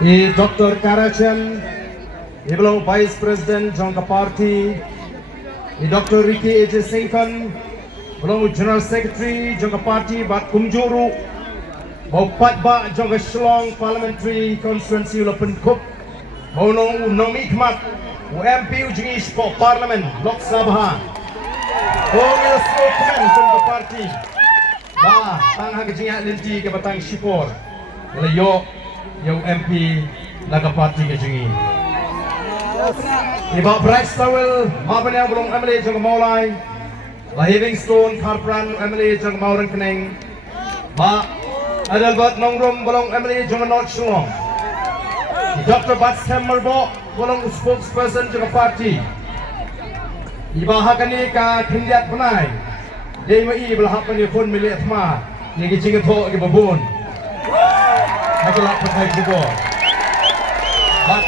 Dr. Karajan, belong Vice President Jangka Party, Dr. Ricky A.J. Singkan, belong General Secretary Jangka Party, Bat Kumjuru, Baupat Ba Jangka Shlong Parliamentary Constituency Ulapan Kup, Baunong Nomikmat, MP Ujingi Sport Parliament, Lok Sabha, Ongil Spokesman Jangka Party, Ba Tang Hagajingat Linti ke Batang Shipor, Yo MP Laga Party ke Jingi. Iba Bryce Towel, Mabanya belum MLA Jangka Maulai, Ba Livingstone Karpran MLA Jangka Mauran Keneng, Ba Adalbat Nongrum belum MLA Jangka North Shillong, Dr. Bats Merbo belum spokesperson Jangka Party, Iba Hakani ka Kindiat Penai, DMI belahap penelpon milik Thma, Nigi Jinga Tho ke Babun. Aku nak pakai juga. But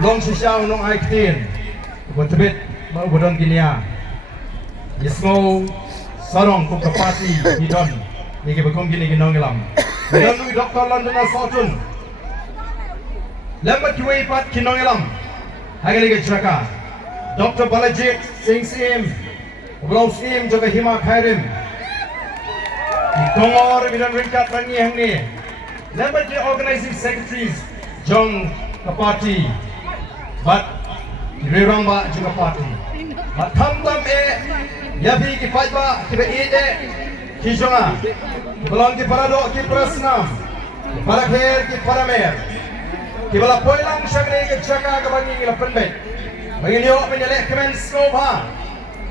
long sisiau nong aikin, buat tebet mau bodon ginia. Yesmo sarong kung kapati hidon, ni kebekom gini ginong ilam. Hidon lui Dr. London Asotun. Lembat kiwai pat kinong ilam. Hagali ke ceraka. Dr. Balajit Singh Sim, belum Sim juga Hima Khairim. Tongor bidon ringkat rangi yang ni. Lembat the organizing secretaries Jong the party, but Rirang ba juga party. But tam yabi ki pajba ki be ide ki jonga. Belong ki parado ki prasna. Para kher ki paramer. Ki bala poilang shagne ki chaka ka bangi la penbet. Bangi yo menjelek kemen skobha.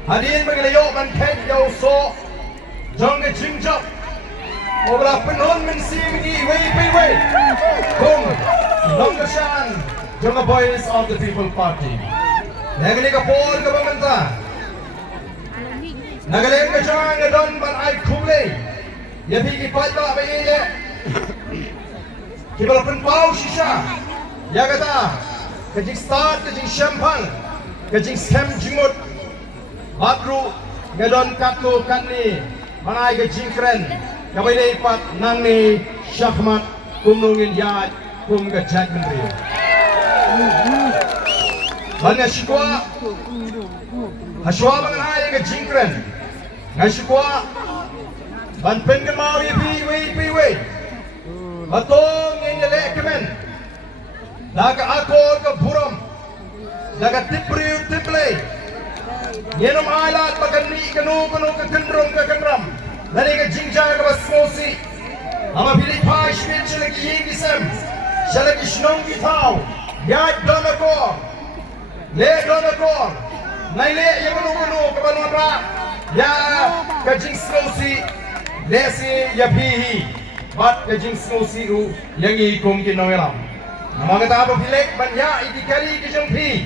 Hadin bangi yo man khet yo so Jong ke jingjap. Obra penon mensim ni wei. Kung Longgashan Jangka Boys of the People Party. Nagani ka por ka bamanta. Nagaleng ka jang ngadon ban ay kumle. Yabi ki pajba ba ye. Kibal penpau shisha. Ya kata kajing start kajing champagne kajing sem jimut. Badru ngadon katu kanni manai kajing keren. Kapai ni pat nang ni syahmat kumnungin yad kum gajat menteri. Banyak syukwa, haswa mengenai ke jingkren. Ngai syukwa, ban pengen mau wei. Batong ini lekemen. Daga akor ke buram, daga tiple. Yenum alat makan ni kenu ke kendrong ke kendram. Lani ke jingjang ke basmosi. Ama pilih pai shmit lagi yengisem. Shalagi shnong kitau. Ya donakor. Le donakor. Nai le yang menu ke banora. Ya kajing smosi. Lesi ya pihi. Bat kajing smosi u yang ikum kinoelam. Nama kata apa pilih banyak idikali kijong pi.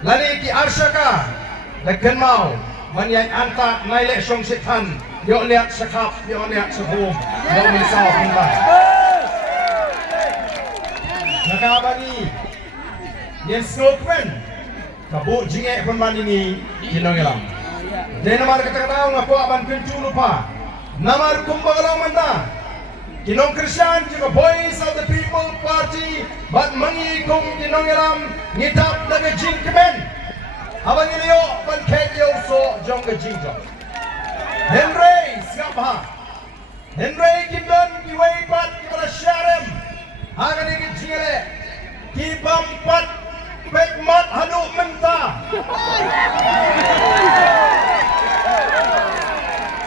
Lani ki arshaka. Lekan mau. Banyak anta nai le shong sitan. Yo lihat sekap, yo lihat sebum, yo misal pindah. Nakabagi, yang skopen, kabut jingek penman ini kinongelam. Dan namar kata-kata ngaku aban kencu lupa. Namar kumbagalang manda. Kinong Christian juga Boys of the People Party, bat mengikum kinongelam ngitap daga jingkemen. Abang ini yo ban kekyo so jong ke jingjong. Henry siapa? Henry Kimdon kiwaipat kibala syarem. Hagan ingin cingele. Kibampat pekmat haduk mentah.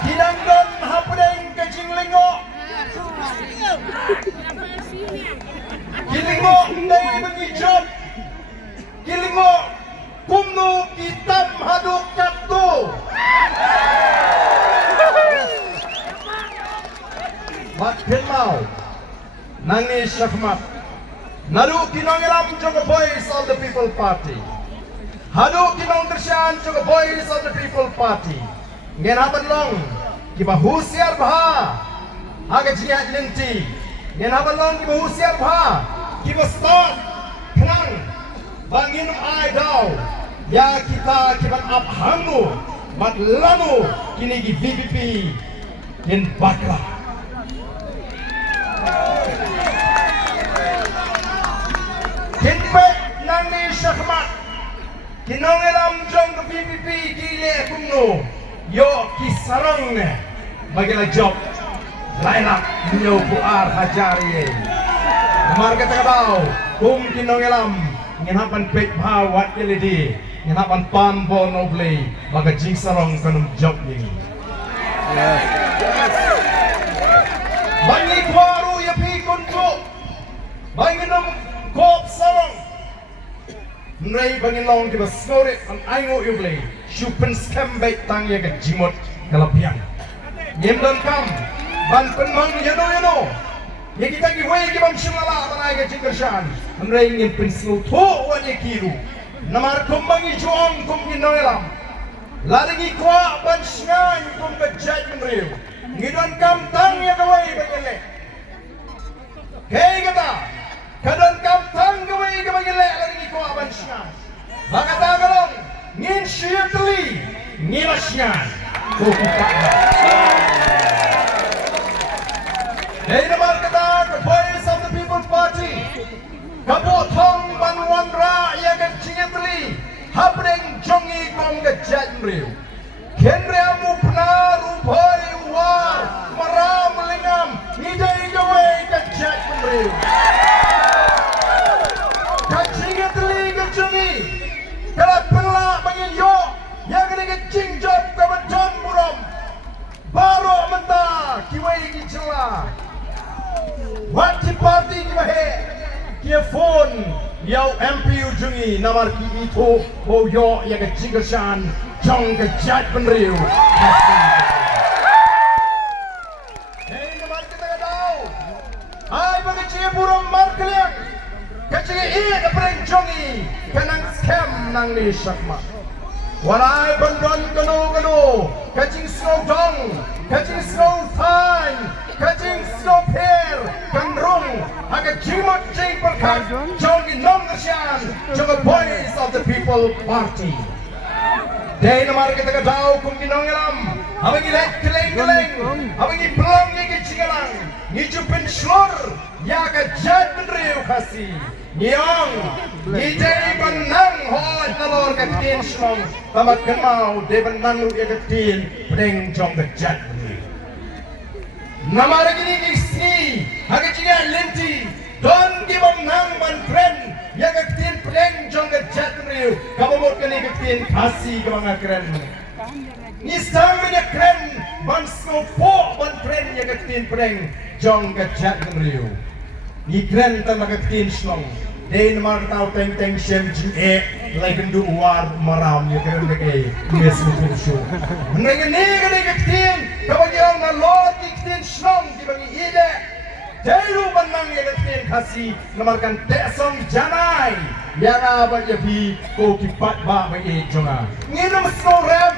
Kinangdon hapudeng ke jinglingo. Kilingo ndai mengijot. Kilingo kumnu kitam haduk katu. Makin mau nangis syahmat Nadu kinong ilam Jangka Boys of the People Party. Hadu kinong tersian Jangka Boys of the People Party. Ngenapan long kiba husiar baha aga jiat linti. Ngenapan long kiba husiar baha kiba start kenang bangin ai daw ya kita kiban abhangu mat lanu kini gi VVP in bakla. Kinpek nang ni syakmat kinong elam jong ke PPP gile kumno yo kisarong ne bagilah job lailak nyo buar hajari namar kata kadau kinong elam nginapan pek bawat yelidi nginapan pambo noble baga jing sarong kanum job ni bangi kwaru ya pi kunjo bangi nom kop sarong nrai bangi long di basore an aingo yuble shupen skambait tang ya ga jimot kalapian yemdon kam ban penmang yano ya kita ki wei ki bam shimala tanai ga jingershan nrai ngin pensu tho wa ye kiru namar kumbangi juang kum ki noelam laringi kwa ban shngan kum ga jaj mriu ngidon kam tang ya ga wei bagele hei kata kadon kam tang ga wei ga bagele laringi kwa ban shngan bakata galong ngin shiatli ngilasyan ko kita hei namar kata the voice of the People's Party kabotong banwan ra ya ga chingatli hapring jongi kong ga jaj mriu kenre amu pnaru boy war maram lingam nidai gawe ga jaj mriu ka chingatli ga jongi kala pela bangin yo ya ga ga chingjop ka baton muram baro menta kiwai gi chela Wati party ki bahe kia phone yau MP ujungi namar ki ito ho yo ya ga jingashan jong ga jat penriu hey namar kita ga dau ai baga chia buram mar kaliang kacige e da preng jongi kanang scam nang ni shakma warai bandon gano kacing snow dong kacing snow time kacing snow pair kanrung aga jimot jing perkat jongi nom nasyan jonga boys of the People Party day namar kita ka daw kung ginongelam abangi lek keleng abangi pelong ngi cigalang ngi jupin slur ya ka jad benriu khasi niong ni day banang ho talor ka tin slong tamat kemau de banang lu ya ka tin breng jong ka jad namara gini isi aga ciga lenti don gibam nang ban friend ya ka tin breng jong ka jad benriu kabamot kani ka tin khasi ka mga kren ni stamina kren ban skopo ban friend ya ka tin breng jong ka jad benriu ni kren tan ka tin slong Day namar tau teng shem jing like ndu war maram ya keren ke mes mutu shu nenge nege ke tin kabagyan na lot tin shnong di bangi ide dairu banang ya tin khasi namarkan tesong janai ya ba ya bi ko ki pat ba bangi jonga nginam sno rem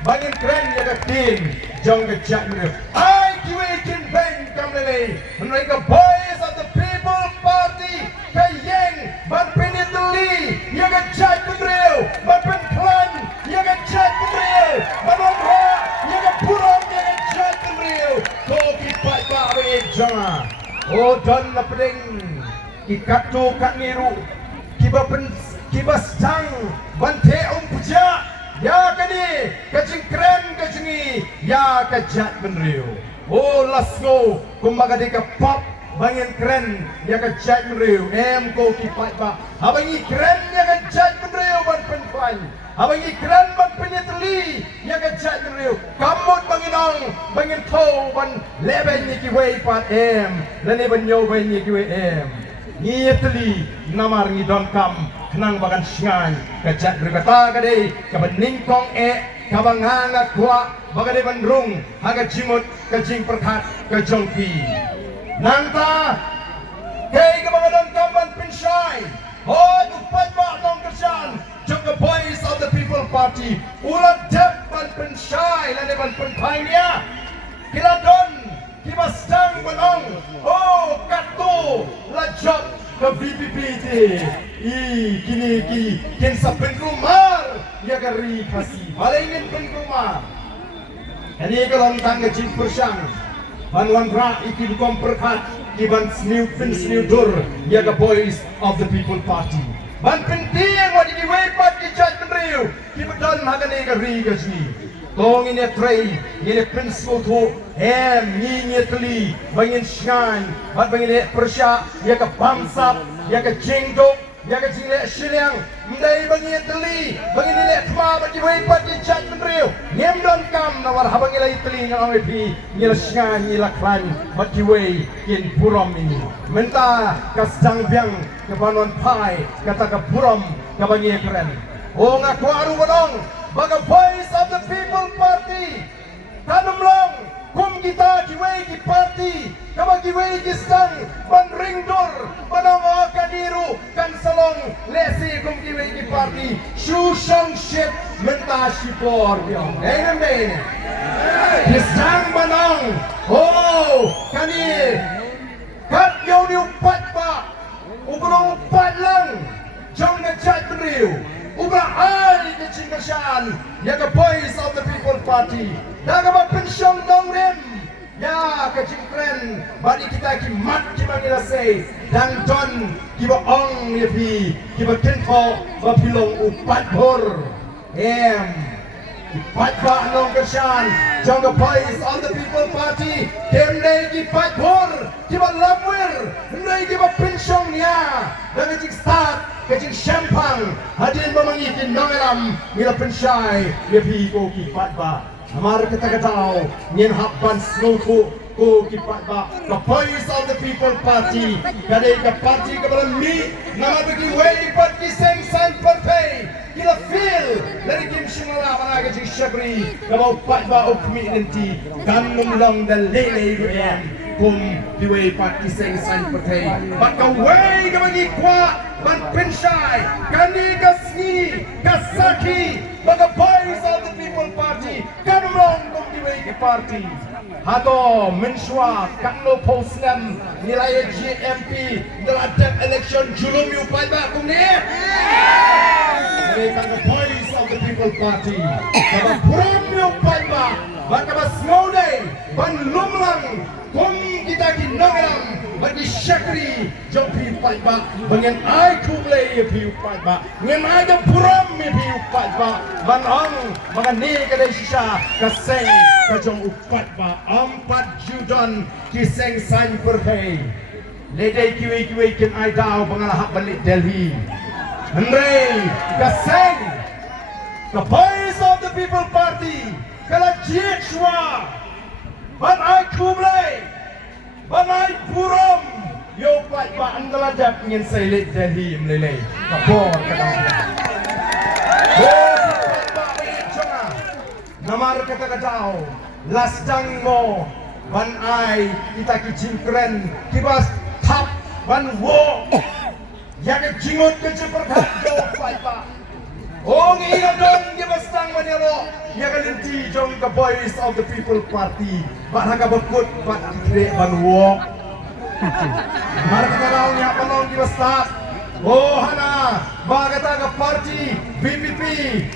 bangin kren ya tin jong ke chat me ai ki we tin bang kamlele nenge boys of the People Party kayeng ban penituli ya ga jaj bedreu ban penklan ya ga jaj bedreu ban onra ya ga puram ya ga jaj bedreu ko ki pat ba we jama o don la pedeng ki katu kat niru ki bas jang ban te puja ya kani kacing keren kacingi ya ka jaj bedreu oh let's go kumbaga di ka pop bangin keren ya ka jaj meriu em ko ki pat ba abangi keren ya ka jaj meriu ban penfan abangi keren ban penyetli ya ka jaj meriu kamut banginong bangin tho ban leben ni ki wei pat em lani ban yo wei ni ki wei em ni yetli namar ni don kam kenang bagan sngan ka jaj meriu kata kade ka beningkong kabanganga kwa bagade ban rung haga jimut ka jing perkat ka jongpi Nanta, kay kabangadang kamban pinsay, hod upad ba atong kersan, the boys of the People Party, ulat dep ban pinsay, lani ban pinpay niya, kiladon, kibastang banong, oh kato, lajop, ka BPPT, kini kinsa pinkumar, yagari kasi, halingin pinkumar, kani kalong tangga jing persyang, Banwan ra iki dukom perkat kiban sniudur yaga Voice of the People Party. Man penting wadi ki wepat ki judge menriu ki bedan hagane ka riga ji. Tong ini tray ini prinsip tu ni teli bangin shine bat bangin persya yaga bangsa yaga jengdok yaga jile shiliang mendai bangin teli bangin ile thma bagi wepat ki judge menriu nem don kam nawar habang ile teli ngam pi ngila shine ngila klan bagi we kin purom ini menta kasang biang kebanon pai kata ke purom kabangi keren oh ngaku aru bodong baga Voice of the People Party kanumlong kum kita kiwei ki party kama kiwei ki stang ban ringdur banong kadiru kan salong lesi kum kiwei ki party shu shang ship menta shipor biong nene ki stang banong oh kani kat yo ni upat ba ubrong upat lang jong na chat riu ubra ai ke cingkasyan yaga Voice of the People Party daga ba pensyong dongren ya ke cingkren badi kita ki mat ki mangila say dan don ki ba ong yepi ki ba kento ba pilong upat bor Pat ba nong kasyan jong the Voice of the People Party demne ki pat bor ki ba lamwer ndai ki ba pensyong niya daga jing start kecing syampang hadin memangikin nangalam mila pensyai yepi ko ki patba amar kata katao nyen hapban snowku ko ki patba the Voice of the People Party kadai ka party ka balan mi nama bagi way pat ki seng san partai kila feel dari kim shimala banaga jing shagri kabau patba of community kan mumlong the lele ruyan kum diway pat ki seng san partai bat ka way ka bagi kwa ban pensyai kani kasni kasaki baga Voice of the People Party kanulong kum diwei ki party hato menswa kanlo posnam nilai GMP dalam election julum yu pai ba kum ni baga Voice of the People Party baga puram yu pai ba baga smode ban lumlang kum kita ki nongram bagi syakri jom pi pat ba bangen ai kumle ye pi pat ba ngen ai da puram me pi pat ba ban ong magani ka dai shisha ka seng ka jom upat ba pat judon ki seng san perhei le dai kiwi kin ai dau bangalahap balik Delhi andre ka seng the Voice of the People Party kala jichwa ban ai kumle banai purom yo pat ba andaladap ngin sailit Delhi mlele kapor kadang pat ba chonga namar kata katao lastang mo ban ai kita ki jingkren kibas tap ban wo ya ke jingot ke perkat yo pat ba ong ina don kibas tang manelo ya ke linti jong ke Voice of the People Party bahaka bekut bat kire ban wo Marka raw niya panong di basta. Oh hana, bagata ka party, BPP,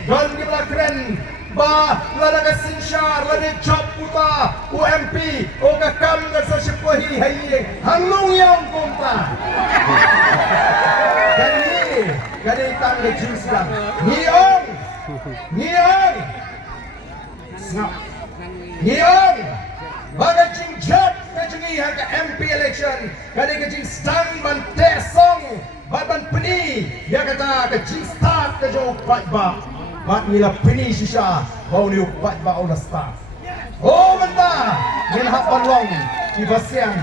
don di kren, ba lada ka sinsyar, lada job puta, UMP, o ka kam ka sa sipohi hayi, hanglong yaw kumta. Kani tang ka jinsang, niong, snap, niong, baga jingjat. Kajungi hangga MP election kali kajing stang ban tesong ban peni ya kata kajing start kajo pat ba mat nila peni sisa bau ni pat ba ola staff oh menta min hapan long di basyang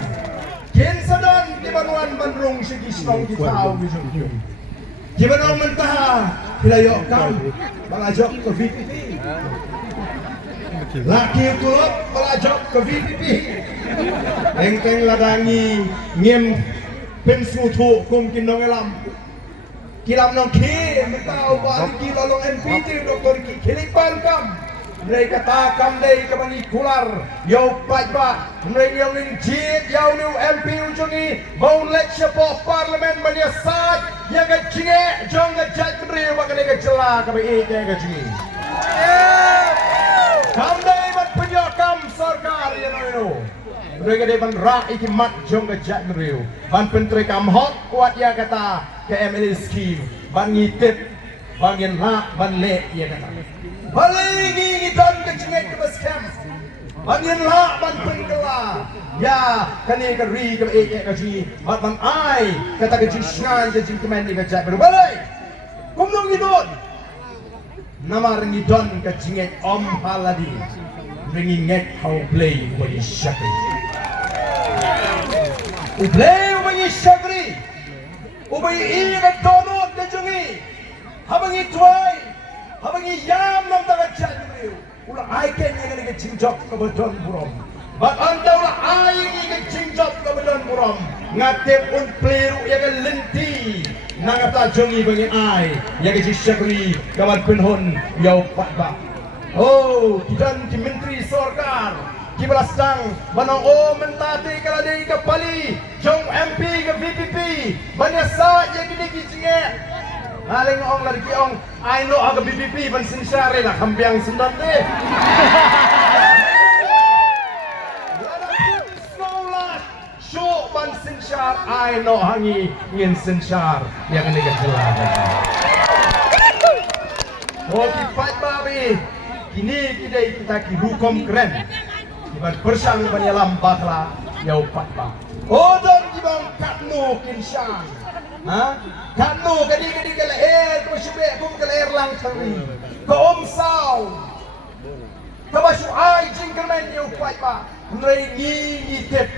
kin sadon di banuan bandrung sigi strong kita au bijung di banuan menta pilayo kam balajok ke VPP laki turut balajok ke VPP engkeng ladangi ngiem pensu thu kum kin nong elam kilam nong ki mentau ba ki lalong MPT doktor ki khilipan kam Mereka kata kam dei kabani kular yo pat ba mereka yang ning jit yau new MP ujungi mau lecture po parlimen mania sat yang ga jinge jong ga jat kri ba ga ga jela ka ba e ga jinge kam dei bat penyo kam sarkar ya no mereka dia ban rak iki mat jong ke jak ngriu ban pentri kam hot kuat ya kata ke MLA scheme ban ngitip bangin lak ban le ya kata balingi ngidon ke jenget ke baskem bangin lak ban pengkela ya kani ke ri ke ke ji mat ban ai kata ke jisngan ke jing kemen ke jak balai kumno ngidon namar ngidon ke jenget om haladi bringing it how play when you shakri. Play when you shakri. Ubay iigat donut na jungi. Habang itway, habang iyam ng tagadsyan niyo. Ula ay kanya nga nagajingjok ka ba doon burom. But anda ula ay nagajingjok ka ba doon burom. Ngatip un plero yaga linti. Nangata jungi bangi ay. Yaga shakri kaman pinhon yaw patba. Oh, kidan ki menteri sarkar ki belastang manang o mentati kala dei ka pali jong MP ke VPP banyak sa ye kini ki jinge aling ong lagi ong I know aga VPP ban sinsare na kambiang sendan de show ban sinsar I know hangi ngin sinsar yang ini kejelas oh ki fight babi kini kita hukum keren kiban bersang banyalam bakla yau patba odon kibang katnu kinsan ha katnu kadi ke leher ko sibe kum ke leher lang tari ko omsau ka basu ai jingkermen yau patba ngai ni tip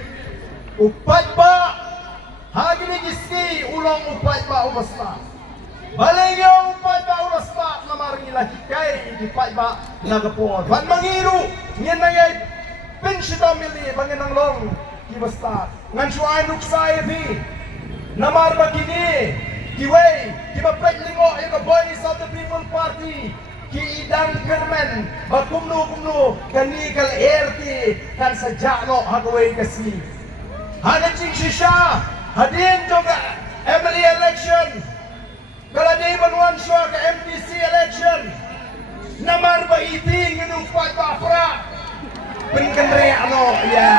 upatba hagini giski ulong upatba ubasla Balengyo upat ba ulas pa namaringi lagi kay ipat ba nagapon. Ban mangiru ngin nangay pensyita mili bangin ang long kibasta. Ngan suay nuksay bi namar ba kini kiway kibapet lingo yung Voice of the People Party ki idang kermen ba kumno kani kal erti kan sajano hagaway kasi. Hanaching sisya hadin juga Emily election. Kalau dia menuan syua ke MTC election namar ba iting ng patapra pengkenre ano ya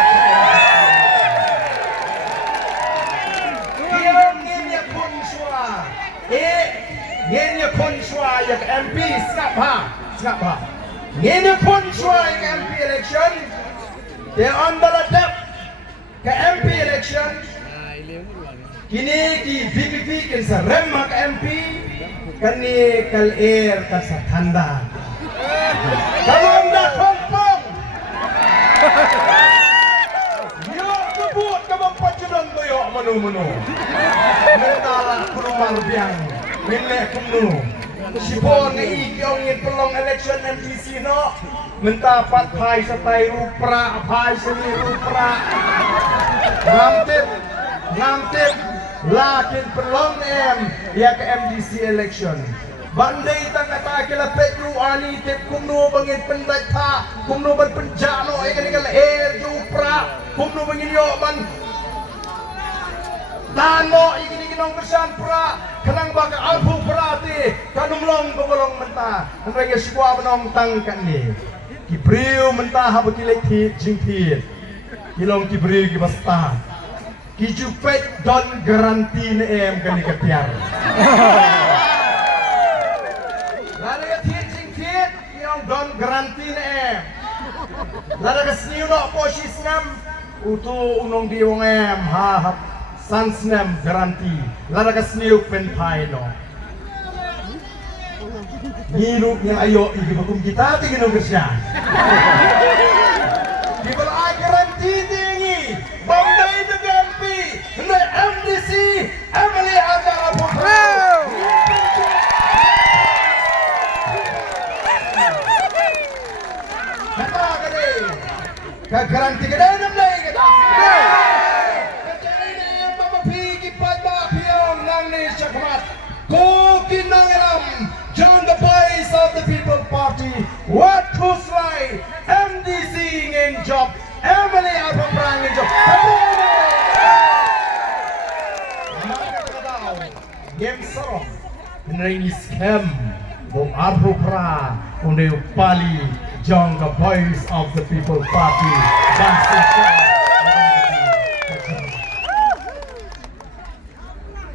ngenya kun syua ngenya kun syua ya ke MP skapa ngenya kun syua ya ke MP election dia andaladap ke MP election kini di VPP kan sa remak MP kani kal air ka sa tanda kalau anda kompong yo kebut ka magpatsudan to yo manu mentala kurumar biang mille kumnu sipon ni ikyong ngit pelong election MTC no mentapat phai sa tay rupra phai sa ni rupra ngamtip lakin pelong ya ke MDC election bandai tang kata kila peju ani tip kumno bangin pendata kumno ban penjano kani kala air jupra kumno bangin yo ban tano ikini kinong bersan pra kanang baka albu prati kanumlong bogolong menta nrege sikwa banong tangkan ni kibriu menta habakilek thi jingthi kilong kibriu kibasta kijupet don garanti na kani kapiar. Lada ka tiit yung don garanti na Lada ka sniw no posis ngam uto unong diwong ha sans ngam garanti. Lada ka sniw penpay no. Nilog niya ayo igibagong kita tingin ko siya. Di ba ay garanti tingi Banday na na MDC Emily Agara Putra kata kade kagaranti kade namlay kata kajay na yung mamapigi pagbapiyaw ng Nisha Kamat Kukin ng ilam John the Voice of the People Party what who's right MDC ngin job Emily Agara ngin job Game sarong nangis scam bom arupra unde pali jong the Voice of the People Party dan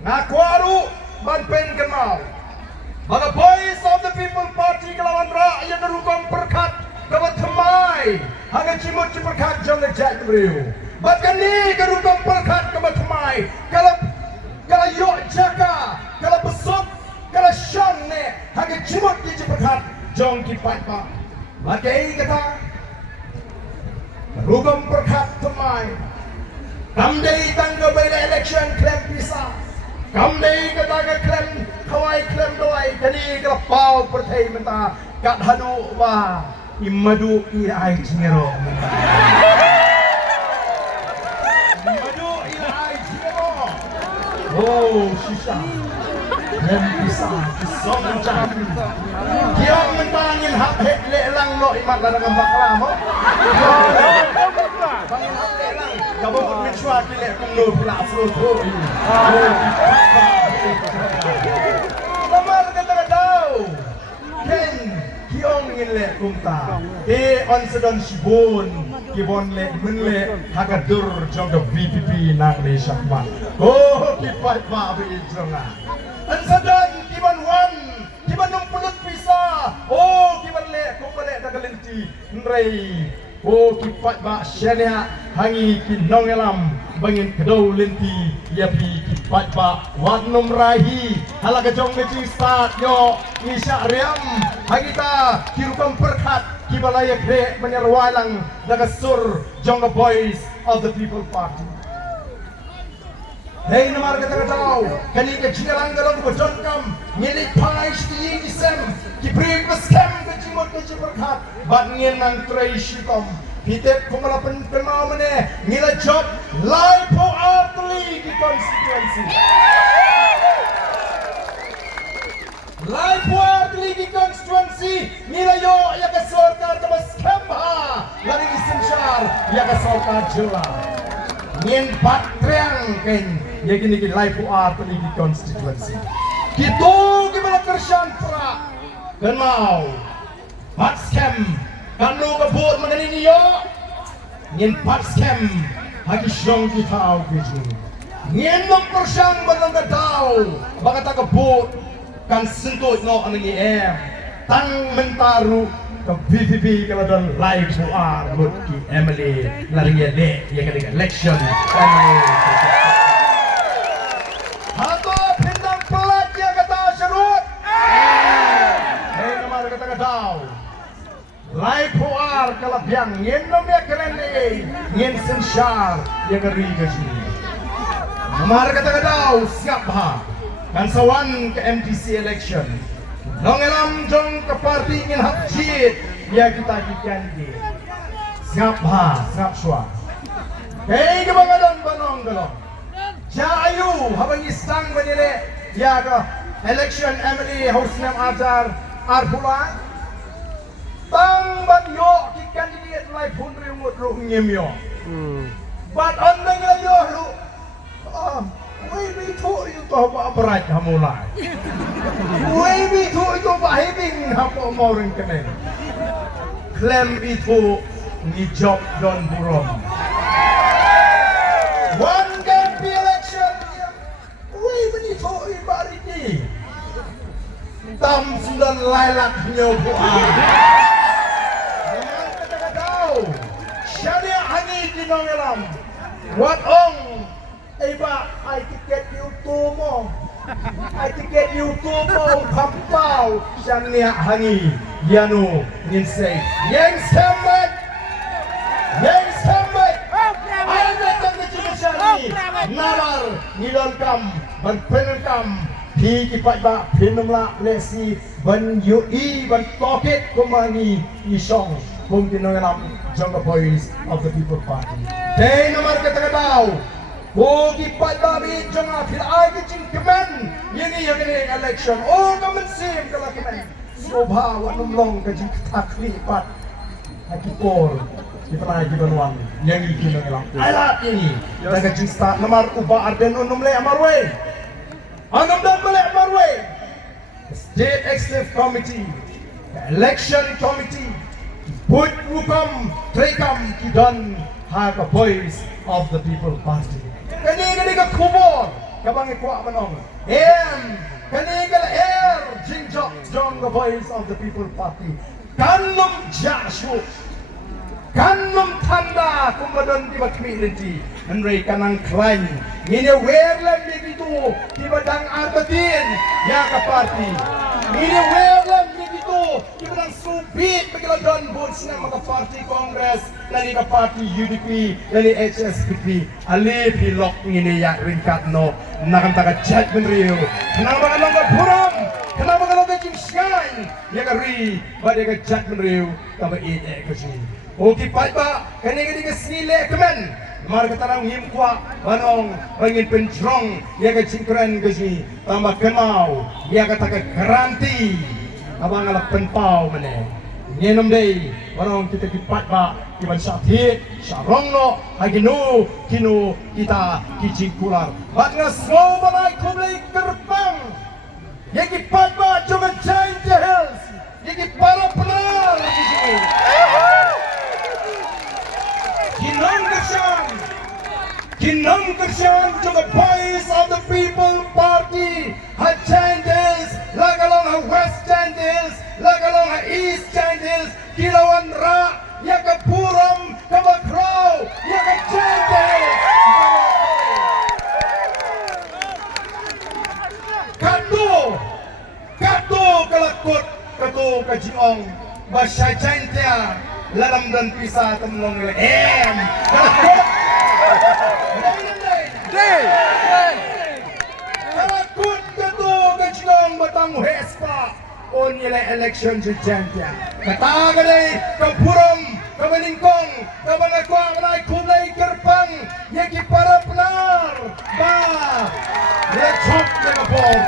Ngakwaru banpen kenal. Mga boys of the People Party kelawan rakyat derukong perkat kawan temai. Hanga cimut ciperkat jom lejak beriu. Bahkan ni kerukong perkat kawan temai. Kalau yok jaka, kalau besok, kalau syang ne, hanga cimut ciperkat jom kipat pak. Bagai kata kerukong perkat temai. Kamdai tangga bila election klaim pisah. Kamdai kata klaim kawai klaim doai kani kalau pau pertai menta kat hadu ba imadu I ai jingero. Imadu I ai jingero. Oh sisa. Klaim pisah song jang. Kiong mentangin hak hek lelang lo imat larang baklam. Bangin hak lelang. Kamu mencuak kile kumno pula afro. Lamar kata daw. Ken kiong ngile kumta. On sedon sibon kibon le menle hagadur jong the VPP nang le syakman. Oh kipat pa abi jonga. An sedon kibon wan kibon nung pulut pisa. Oh kibon le kumbale dagalenti nrei. Oh kipat ba syania hangi kinong elam bangin kedau lenti ya pi kipat ba warnum rahi halaga jong mecing start yo nisha riam hagita kirukam perkat kibalaya kre menyerwalang daga sur jong the boys of the People Party. Hey namar kata kau kani ke jingalang galong bojonkam ngilik pais ti isem ki bring beskem ke jimot ke perkat bat ngien nang trei shitom hitep kumala penmau mene ngila job live po atli di constituency live po atli di constituency ngila yo ya ke sorkar ke beskem ha lari isensyar ya ke sorkar jela ngien patreang ken ya gini ki live po atli di constituency gitu gimana kersan pra kenal pat scam kanu kebut mengenai niyo ngin pat scam hagi syong kita au keju ngin nom persang benong kedau bakata kebut kan sentut no anangi tang mentaru ke VVP kalau dan live puar but ki Emily lari ya le ya kali election hato pindang pelat ya kata serut nomor kata kedau live puar kalau biang ngin nom ya keren ngin sensyar ya ngeri ke sini nomor kata kedau siap ha kan sawan ke MTC election nongelam jong ke parti ingin hak jit ya kita janji siap ha siap sua kei kebangadan banong galong jayu habang istang banile ya ke election Emily Husnam Azhar arpula tang ban yo ki candidate lai phun remote ru ngem yo bat on nang yo lu wei bi thu yu to ba berat hamulai wei bi thu yu ba hebing hapo moring kenen klaim itu ni job don burom one game election wei bi thu yu ba ri tam sundan lailak nyobu syariah hangi kinongelam wat ong iba ai tiket YouTube mo ai tiket YouTube mo pampau syariah hangi yanu ninsay yang sambat ai datang ke Cimasyani nalar nilongkam berpenengkam Hi kipat ba pinumla lesi ban UI ban pocket kumani isong kung tinangalam Jungle Boys of the People Party. Day nomor kata-katau kung kipat ba bi jonga pil ay kicing kemen yini yang ini election oh kamen sim kala kemen sobha wa numlong kajing taklipat akipor kita lagi banuan yang ini tinangalam alat ini daga jing start nomor uba arden numle amarwe Anam dan Malek Marwe, State Executive Committee, the Election Committee, put Wukam, Trekam, Kidan, Haka Boys of the People Party. Kani ka kubor, kabang ikwa manong. Kanigal jinjok John the voice of the people party. Kanum Joshua. Kanum tanda kumadon di community. Andrei kanang klaim. Ngine werlan begitu di badang arbatin ya ka party. Ngine werlan begitu di badang subit bagi John Boots ng mga party congress dari ka party UDP dari HSPP. Ali pilok ngine ya ringkat no nakanta ka judgment rio. Kenapa ka lang puram? Kenapa ka lang shine? Ya ka ri bade ka judgment rio kaba ide kasi. Okay, pa kanina ka snile kemen. Marga tarang himkwa banong bangin penjrong ya ka cingkran kasi tama kenau ya ka taka garanti abang alak penpau mane ngenom day banong kita kipat ba iban sathi sarongno haginu kinu kita kicingkular batna slow balai kublai terbang ya kipat ba cuma change the hills ya kipara penar di sini Kinang Kashan to the voice of the people party. Ha changes, lagalong ha west changes, lagalong ha east changes, kilawan ra, yaka puram, kabakraw, yaka changes. Kato kalakot, kato kajiong, basya chantia, lalam dan pisah temlong kalakot. Kalakut kato kajong batang hespa on nila election si Chantia. Katagalay, kapurom, kabalingkong, kabalagwa, malay kulay kerpang, yagi para penar, ba, lechok na kapor,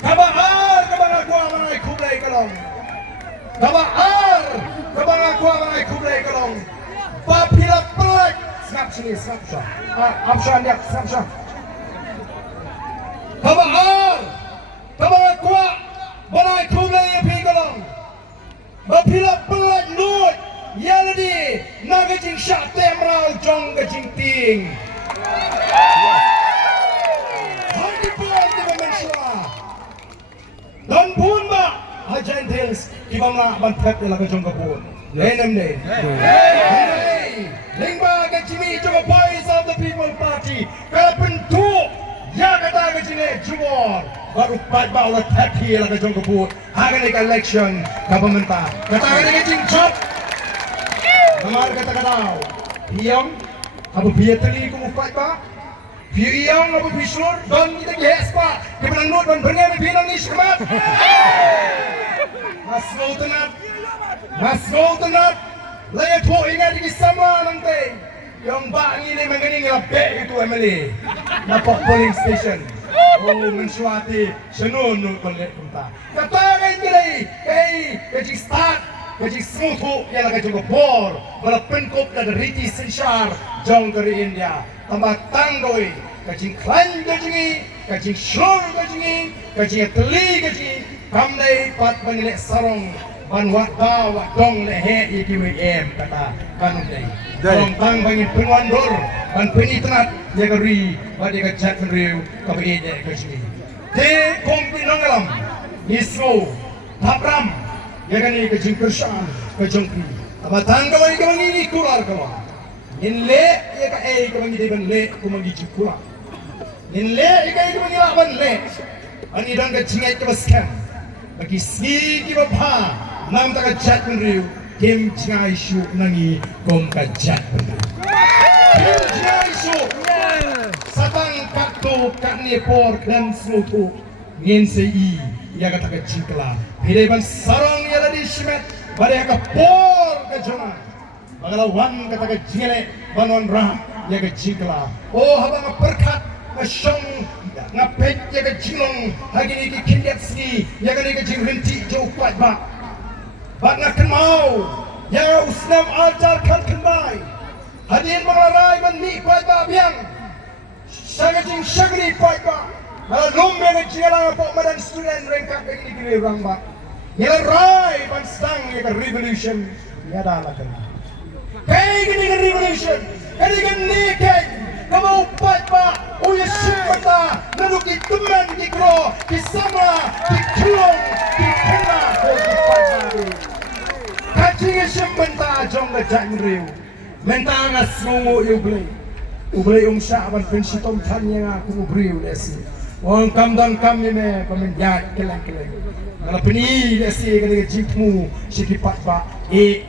kabaar, kabalagwa, malay kulay kalong, kabaar, kabalagwa, malay kulay kalong, papilap pelat, snap sini, snap siya, apsyan yak, snap siya, kabaar, kabalagwa, malay kulay kalong, Bapilap pelat nut Yaladi Nagajing syak temrau Jong gajing ting Hadi pun di Bamensua Dan pun ba Hajan Hills Kibang na bantet nila gajong kapun Lenem de Lingba gajimi Jong voice of the people party Kalapentu Ya kata gajine Jumor baru pat ba ulat happy la gajong kapun hagan ik election governmenta katakan ini cincop namar kata-kata iyong abu biateli kumu pat ba iyong abu bisur don kita yes pa kebenang nut don bernyan binang ni semat mas tenat layat ho ingat ini sama nanti yang bang ini mengening labe itu MLA napok polling station Oh, mensuati senun kolek kunta. Katakan gilai, kaji start, kaji smutu yang lagi juga bor, bala penkop dan riti sensar jauh dari India. Tambah tanggoi, kaji klan kaji shur kaji teli kaji, kamdai pat banilek sarong, ban wakda wakdong lehe ITWM kata kanun dai. Dalam tang bangin penwandor, ban penitnat Jagari, pada kejat meriu, kau ejek kesini. Di kompi nanggalam, isro, tapram, jaga ni kejing kersan, kejengki. Apa tangga bagi kau ini kular kau. Inle, jaga kau ini dengan le, kau magi kular. Inle, jaga kau ini lawan le. Ani dan kejingai kau skan. Bagi si kau pa, nam tak kejat meriu, kim jingai isu nangi kom kejat meriu. Kim jingai isu. Sabang kakto kakne por dan slutu ngin sei ya kata kecikla pide ban sarong ya ladi shimet pada ka por ka jona bagala wan kata kecile banon ra ya kecikla oh habang perkat asyong ngapet ya kecilong hagi ni kindiat ski ya kani kecing renti jauh kuat ba nak mau ya usnam ajar kan kenbai hadin mengarai meni kuat ba biang Sangating syagri point ba? Lumbe na chilang po madan student rengkak kay gini rang ba? Nila rai panstang ya revolution ya dala kan. Kay gini revolution, kay gini kay kamu upat ba, uya shimata, lalu ki teman ki kro, ki sama, ki kulong, ki kena, ko ki pajari. Kacing shimbenta jong ga janriu, mentanga sungu ublay syaban pensitom tanya aku ubriu desi. Wong kam dan kam ni me pemenjat keleng. Kalau peni desi kali jipmu sikipat ba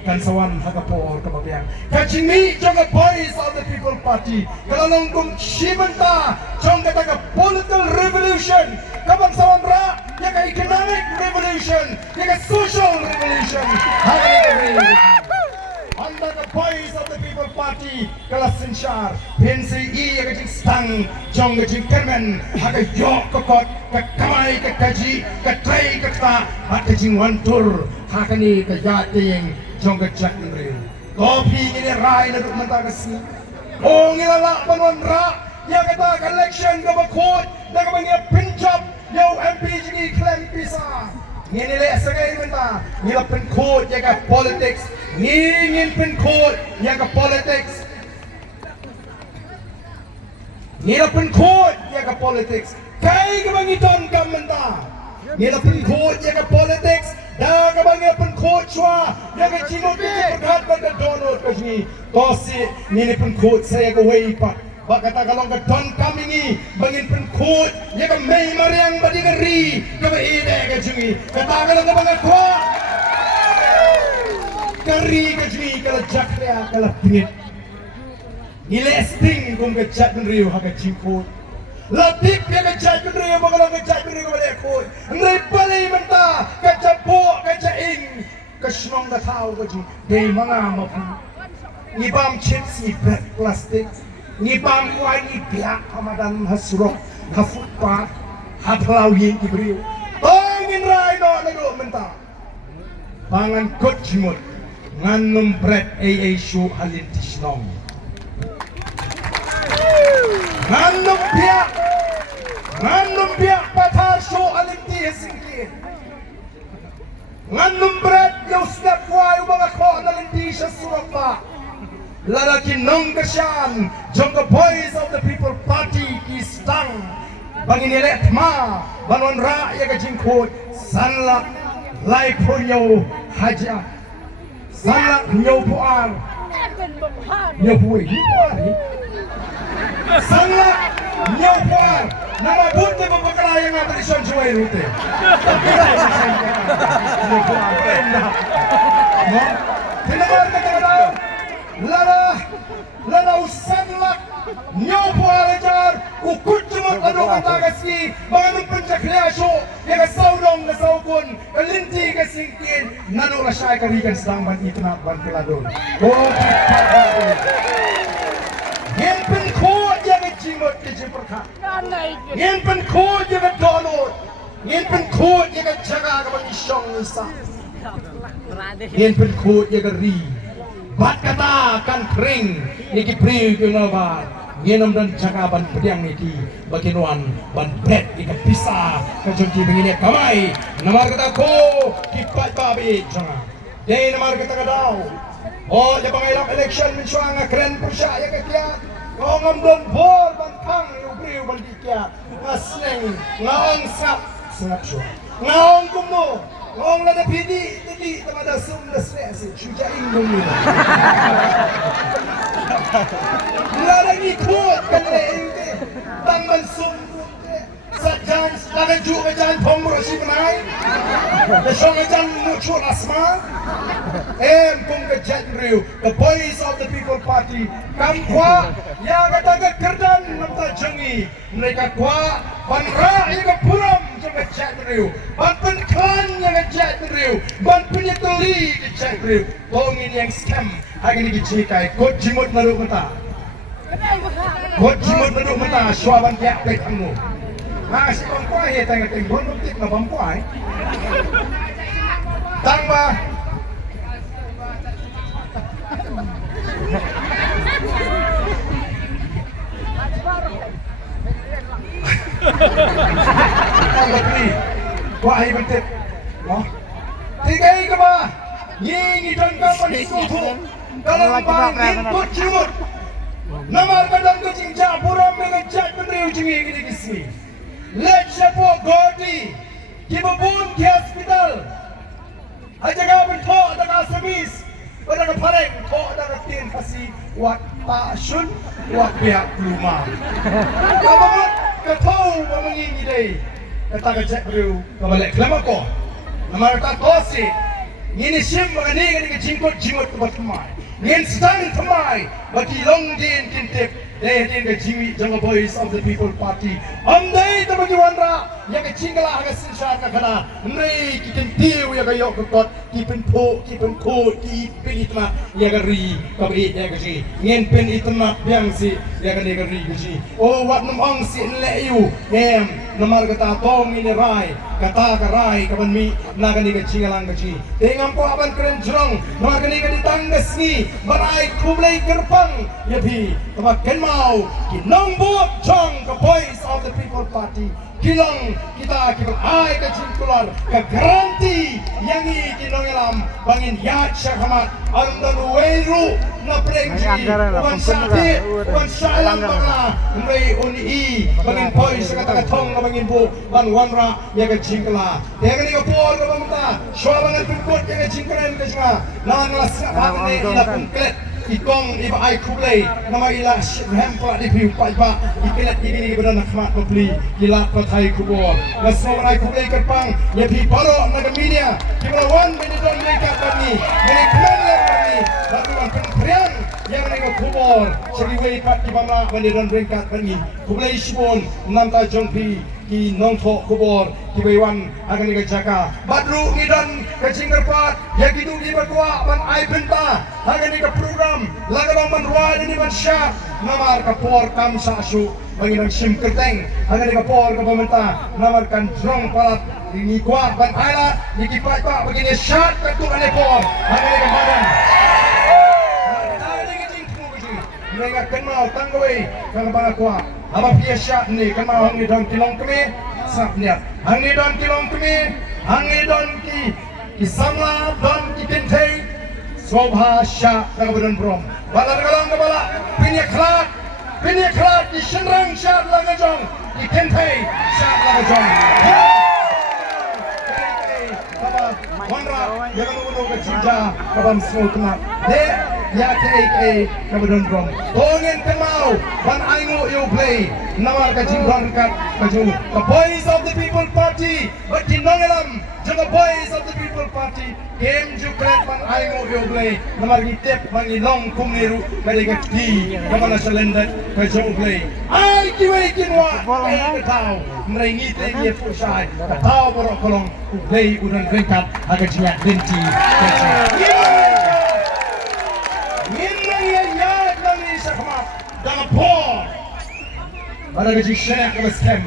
kan sawan hagapor kababiang. Kacing ni jaga boys of the people party. Kalau nongkong shimenta jong kata political revolution. Kabang sawan ra ya ka economic revolution, ya ka social revolution. Under the voice of the people party, kalau sensyar, PNCI yang kecil stang, jong kecil kermen, agak yok kokot, kekamai kekaji, ketrai kekta, agak kecil wantur, agak ni kejating, jong kecil nri. Kopi ini rai naduk mentah kesini. Oh ngilala panuan ra, yang kata election kabakut, dan kabangnya pinjab, yang MP jadi klaim pisah. Ngini le sagay menta, ngila pen code yaga politics, ngin pen code yaga politics. Ngila pen code yaga politics. Kay kabangiton kam menta. Ngila pen code yaga politics, da kabangya pen code chwa yaga chimo pagkat baga donor kasi tosi ngini pen code saya ga way pa. Bakata kalong ka don kamingi bangin penkut ya ka may mariang badigari ka maide ka jungi katagal ka mga kwa kari ka jungi kala jakya kala pingit ilesting kung ka jak nriyo ha ka jingkut lapik ya ka jak nriyo mga lang ka jak nriyo ka malekot nray palay manta ka japo ka jaing ka sinong na tao ka jungi day mga mapu ngibam chips ni bag plastic ngipam kuai ni pihak hamadan hasrok hafutpat haplawi ibriu tongin rai no nego menta pangan kot jimut nganum bread shu halin tisnong nganum pihak patar shu halin tisingki nganum bread yo snap kuai ubaga ko halin tisasrok pa lalaki nong kasyan jong the voice of the people party ki stang bangin ilet ma banon ra ya ka jingkot sanlak lai punyo haja sanlak nyo puar nyo puar sanlak nyo puar nama buti pagkakalaya nga tradisyon sa way rute nyo puar tinabar ka daw lala usanlak nyopo alajar ukut cumot ado katagasi mga nung pencakriyasyo ya kasaulong kasaukon kalinti kasingkin nano rasya karigan sedang ban itu na ban peladon yen penkod yang jimot kejiperka yen penkod yang donor yen penkod yang jaga kabang isyong isa yen penkod yang ri bat kata kan kering iki pri kenapa ngenom dan cakaban pediang iki baginuan ban bret ikan pisah kejengki begini kamai namar kata ko kipat babi jangan deh namar kata kadau oh ya bang election mensuang keren persya ya kekia kau ngamdon bor bantang ubri bandikia ngaseng ngaong sap syua ngaong kumno ngong na pidi tadi tamada sum na stress chuja ingong ni lara ni khot kan le inde tang ban sum sa jan lara ju ka jan thong ro si banai the song jan mu chu asma kung ka jan riu the voice of the people party kam kwa ya ka ta kerdan nam ta jangi mereka kwa ban ra ya puram jang jan riu ban pen klan yang jan riu ban penyeteli jan riu tongin yang scam agen ni cikai kot jimut naru mata kot jimut naru mata swaban tiak tek angmu masih bangkuai he tang teng bon tik na bangkuai tang ba wah bentik oh tigai ke ba ying idan ka panisutu kalau bangin kot jimut Namar kadang kecing jaburam mengejat peneriu jengi gini kismi. Let's support Gordy. Kibabun ke hospital. Aja kau bentuk dengan semis. Pada kepareng kau dengan tin kasih wak pasun wak pihak rumah. Kau bangun ketau mengingi deh. Kata kecek beriu kau balik kelama kau. Namar kata tosi. Ini sim mengenai dengan jingkut jimut tempat kemai. Ngin stand kemai bagi long din tintip deh din ke jiwi jangan voice of the people party. Andai tu bagi wanra yang kecinggalah agak sinsar kena. Nei kita tiu yang kaya kekot kipen po kipen ko kipen itma yang keri kabri yang kesi. Ngin pen itma biang si yang keri kesi. Oh wat nomong si leu em namar kata tong ini rai kata karai kapan mi nakan ni kecinggalang kesi. Tengam ko aban keren jrong nakan ni ditanggas ni barai kublai gerbang ya pi tempat kenmau kinong buat chong ke voice of the people party kilong kita ai ke cingkular ke garanti yang ini kinong elam bangin yat syakamat andan weru na prengji bukan syati bukan syalang bangla nrei uni bangin voice kata katong na bangin bu ban wanra ya ke cingkula dengan ni ke por ke bangta syua bangan pengkut yang ke cingkulan ke singa nang ngelas patne ila pengklet ikong iba ai kublai nama ila hempra di piu paiba ikilat ini benar nak mat membeli ila patai kubur nasmo ai kublai kerpang ya pi baro naga media kiblawan benidon mereka kami mereka kami lalu penprian yang mereka kubur seriwei pat kibamla benidon mereka kami kublai sibon namta jongpi ki nongtho kubur kibewan akan dikerjakan badru ngidon kecing kerpat ya gitu di bertua ban ai benta akan diker program laga man ruai dan man syah namar kapor kam sasu bagi sim kerteng akan dikapor ke pemerintah namarkan drong palat ini kuat ban alat dikipai pak begini syat ketuk anepor akan dikabaran mereka kenal tanggui kalau bangga kuat apa pia syat ni kenal hang ni don kilong kami sap niat hang ni don kilong kami hang ni don ki samla don ki kenteng Sobha Syah Nagabadan Brom Bala Nagalang Nagabala Pinya Klat Di Shenrang Syah Langajong Di Kentai Syah Langajong Baba Wanra Yang mengunduh ke Cinta Kaban semua kena Dek Ya KK Nagabadan Brom Tongin Kemau Ban Aingu You Play Namar Kajing Rangkat Kaju The Boys of the People Party Berti Nongelam Jaga Boys of the People Party game jukret ban aingo yoblay namar gitep bangi long kumiru kali gati kamana salendat ka joblay ai kiwe kinwa ai katao mrengi te ye pusai katao borok kolong ublay udan rengkat aga jiat benti minang ye yat nang sakmat dalam por para gaji syekh ka skem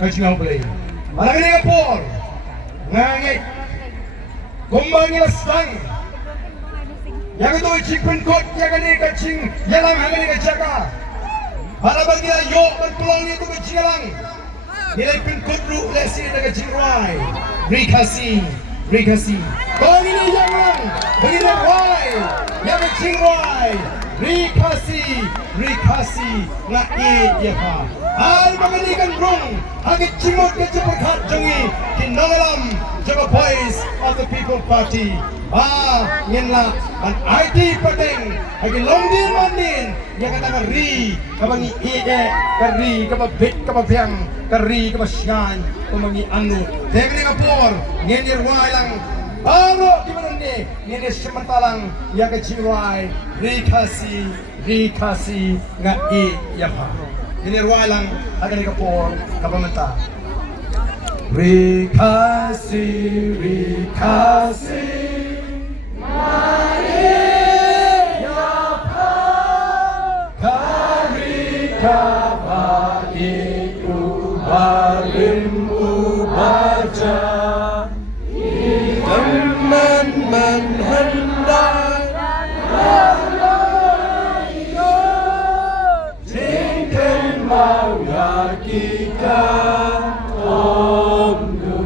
ka joblay para gaji por ngangit Kumbang yang sedang yang itu cipun kot yang ini kacing yang ini kejaga para bagi ayok dan peluang itu kacing yang nilai pun lu lesi dengan kacing ruai rikasi kalau ini jangan bagi ruai yang kacing ruai rikasi nak ya pak ay menganikan brung agak cimut kecepatan jengi kinongalam jaga voice of the people party nyenla dan IT penting lagi longdin mandin yang kata ri kabangi ide kari kababit kababyang kari kabasyan kabangi anu dengan kapor nyenir wailang baru gimana nih nyenir sementalang yang keciwai rikasi nggak ya pak ini rualang akan dikapor kapamenta rikasi mari ya pak karika bagi ubalim ubaja teman hendak mau ya kita omdu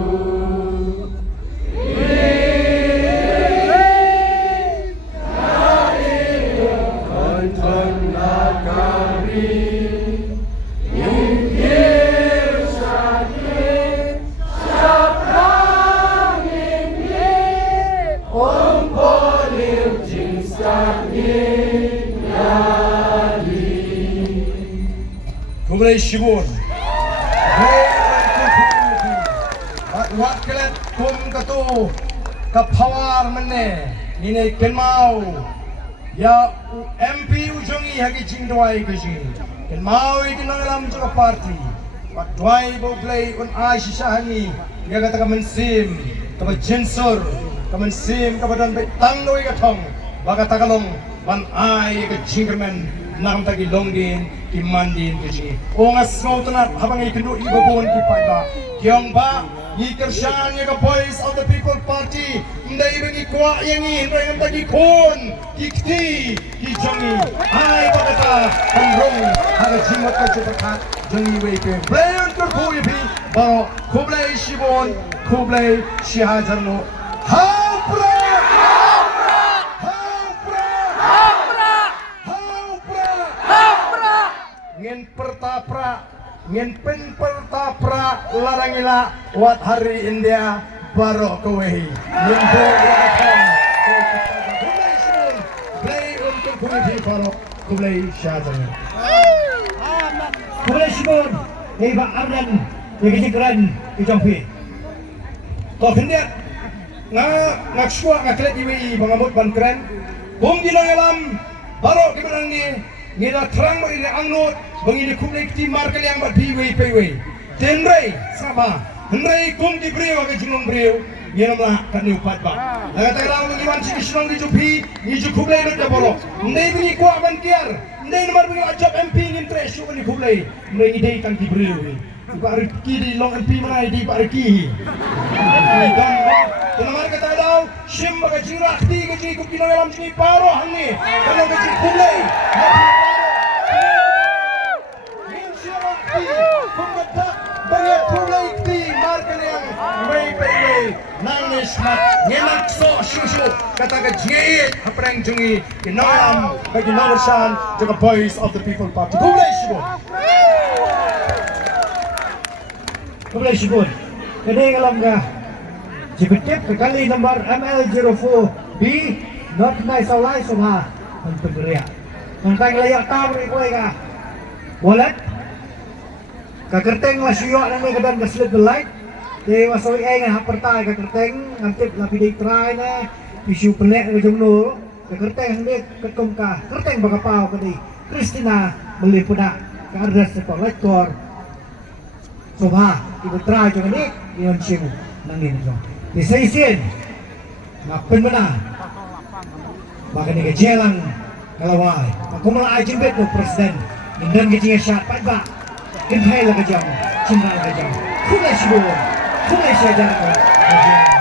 konton naga Kublai Shibun. Wat kelet kum katu kapawar mene ini kenmau ya MP ujongi hagi cingdwai keji kenmau itu nangalam juga parti wat dwai bo play on ai sisahani dia kata kamen sim kamen jensur kamen sim kabadan betang doi katong baka takalong man ai ke cingkermen nam tagi longdin ki mandin keji ongas mau tenat habang ikendu ibobon ki paiba kiong ba Ikersan yang Voice of the People Party Ndai bagi kuat yang ini Ndai bagi kun Kikti Kijongi Hai pakata Kamrong Haga jimat ka cepat Jongi weke Blayon kerpui pi Baro Kublai Shibon Kublai Shihajarno Haupra Haupra Haupra Haupra Haupra Ngin pertapra Ngin pen pertapra larangila wat hari India baro kewehi ngin bo wakatong kublai shibun play untuk kublai baro kublai syazanya kublai shibun iba ardan ikijikran ijongpi to kendia ngakshua ngaklet iwi bangamut bankren bung ginangalam baro kiberang ni ngida terang mo ini angnut bangini kublai kiti markel yang bat biwei pewei tenrei sama henrei kum di brio ke jinong brio ngiram lah kan upat ba laga tagrang ngi wan sigi sinong di jupi ni ju kublai lut daboro ndai bini ko aban kiar ndai nomor bini ajab MP ngin tres yu ni kublai ndai idei tang di brio wi ba riki di long MP mana di ba riki dan nomor kata daw shim ba jingra khti ke ji ku kinong alam ji paro hangi kanong ke ji kublai Pembetak banyak kublai kti markel yang wei wei nangis mat nyemak so shushu kata ke jengit hapreng jungi kinolam bagi nomorsan juga Voice of the People Party kublai shibun kublai shibun kene ngalam ga jibetip kali nomor ML04B not nice alai soha pengeria tentang layak tahu ikoi ga wallet kakerteng masyo nang may kadan gaslit the light de wasoy ay nga hapertay kakerteng ngantip lapiday try na isu pelek ng jumno kakerteng hindi katkom ka kerteng bakapaw kadi Christina melipuna ka ardas sa light core sobha ibu try jo ni yon simu nangin jo di saisin na penmana baka ni gajelang kalaway ako mala ajin bet no presiden nindan gijinga shot pa Kenapa lagi jam? Cuma lagi jam. Kublai Shibun, Kublai Syazanya.